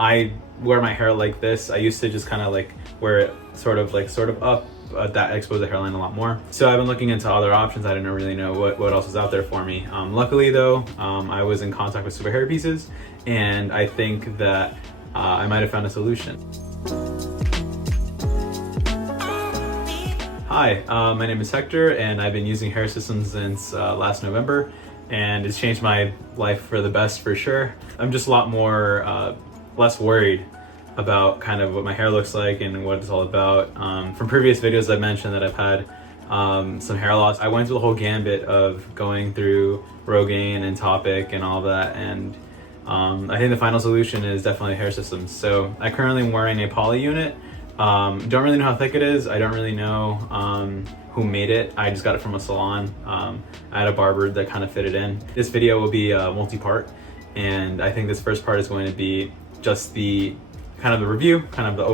I wear my hair like this. I used to just kind of like wear it sort of up, that exposed the hairline a lot more. So I've been looking into other options. I didn't really know what else was out there for me. Luckily though, I was in contact with Superhairpieces, and I think that I might have found a solution. Hi, my name is Hector, and I've been using hair systems since last November, and it's changed my life for the best for sure. I'm just a lot more less worried about kind of what my hair looks like and what it's all about. From previous videos I've mentioned that I've had some hair loss. I went through the whole gambit of going through Rogaine and Topic and all that, and I think the final solution is definitely hair systems. So I currently am wearing a poly unit. Don't really know how thick it is. I don't really know who made it. I just got it from a salon. I had a barber that kind of fit it in. This video will be multi-part, and I think this first part is going to be just the kind of the review, kind of the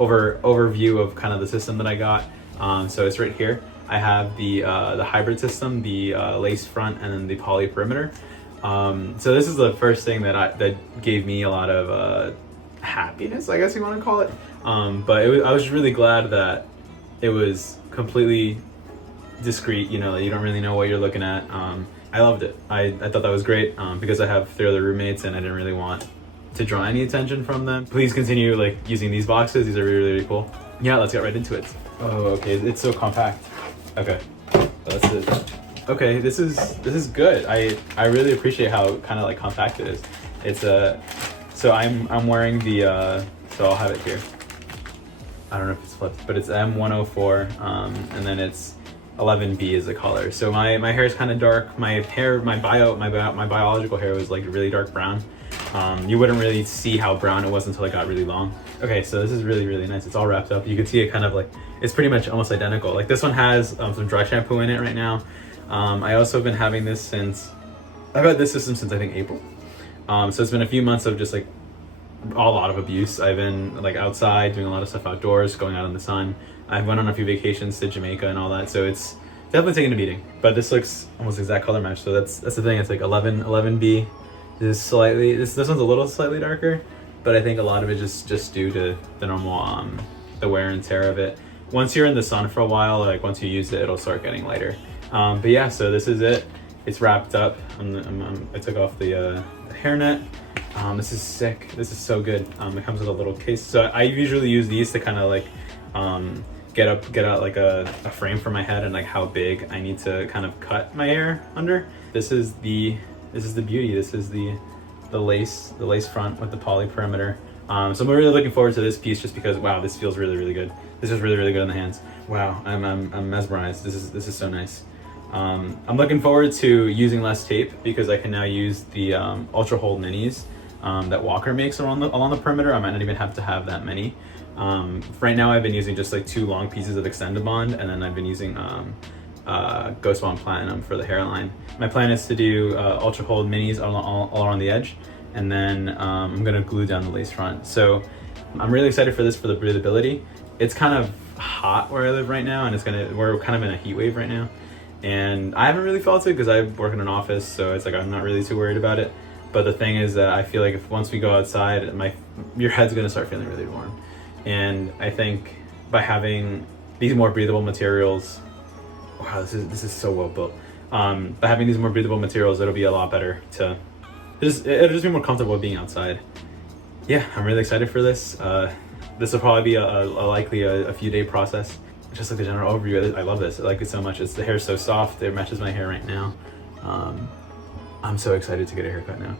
overview of kind of the system that I got. So it's right here. I have the hybrid system, the lace front, and then the poly perimeter. So this is the first thing that gave me a lot of happiness, I guess you want to call it. But I was really glad that it was completely discreet. You know, you don't really know what you're looking at. I loved it. I thought that was great because I have 3 other roommates and I didn't really want to draw any attention from them. Please continue like using these boxes. These are really, really cool. Yeah, let's get right into it. Oh, okay, it's so compact. Okay, that's it. Okay, this is good. I really appreciate how kind of like compact it is. It's so I'm wearing the so I'll have it here. I don't know if it's flipped, but it's M104, and then it's 11B is the color. So my hair is kind of dark. My biological hair was like really dark brown. You wouldn't really see how brown it was until it got really long. Okay, so this is really, really nice. It's all wrapped up. You can see it kind of like, it's pretty much almost identical. Like this one has some dry shampoo in it right now. I also have been having this since, I've had this system since I think April. So it's been a few months of just like a lot of abuse. I've been like outside doing a lot of stuff outdoors, going out in the sun. I went on a few vacations to Jamaica and all that, so it's definitely taking a beating. But this looks almost exact color match, so that's the thing. It's like 11B. This one's a little slightly darker, but I think a lot of it just due to the normal the wear and tear of it. Once you're in the sun for a while, like once you use it, it'll start getting lighter. But yeah, so this is it. It's wrapped up. I took off the hairnet. This is sick. This is so good. It comes with a little case. So I usually use these to kind of like get out like a frame for my head and like how big I need to kind of cut my hair under. This is the beauty. This is the lace front with the poly perimeter. So I'm really looking forward to this piece just because wow, this feels really, really good. This is really, really good in the hands. Wow, I'm mesmerized. This is so nice. I'm looking forward to using less tape because I can now use the Ultra Hold minis that Walker makes along the perimeter. I might not even have to have that many. Right now I've been using just like 2 long pieces of Extended Bond, and then I've been using Ghost Bond Platinum for the hairline. My plan is to do Ultra Hold minis all around the edge, and then I'm gonna glue down the lace front. So I'm really excited for this for the breathability. It's kind of hot where I live right now, and we're kind of in a heat wave right now. And I haven't really felt it because I work in an office, so it's like I'm not really too worried about it. But the thing is that I feel like if once we go outside, your head's gonna start feeling really warm. And I think by having these more breathable materials, wow, this is so well built. By having these more breathable materials, it'll be a lot better to it'll just be more comfortable being outside. Yeah, I'm really excited for this. This will probably be likely a few day process. Just like the general overview, I love this. I like it so much. The hair's so soft. It matches my hair right now. I'm so excited to get a haircut now.